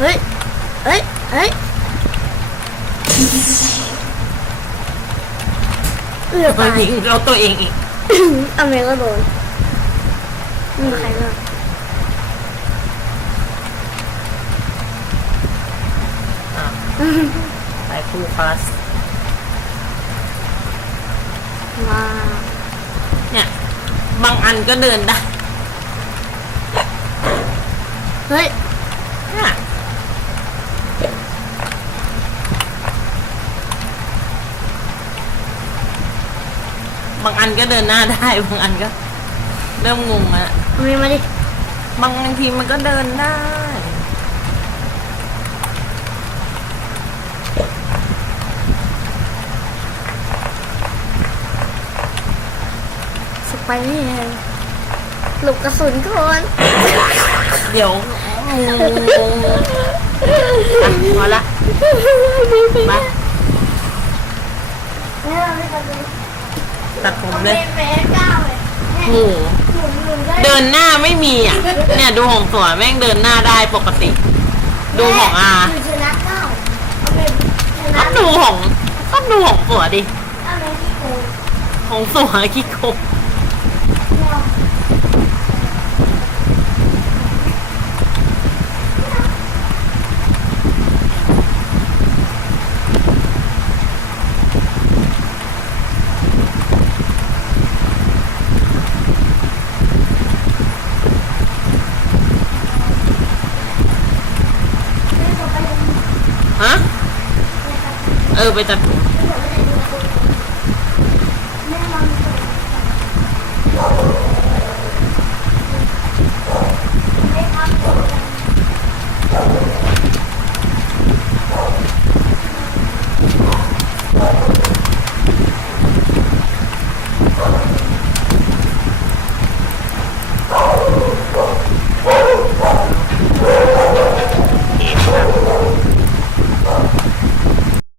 เฮ้ยเฮ้ยเฮ้ยมายิงเราตัวเองอีก อเมริก็โดนไม่มีใครเลือก ไปคู่คลาส ว้า เนี่ยบางอันก็เดินได้ เฮ้ย เนี่ยบางอันก็เดินหน้าได้บางอันก็เริ่มงงแล้ว เอามีมาดิ บางทีมันก็เดินได้ สไปนี่หลบกระสุนก่อน เดี๋ยวพอละมาตัดผมเลยโหเดินหน้าไม่มีอ่ะเนี่ยดูของสวยแม่งเดินหน้าได้ปกติ ดูของอาต้องดูของสวยดิของสวยขี้โกงฮะไปตัดผม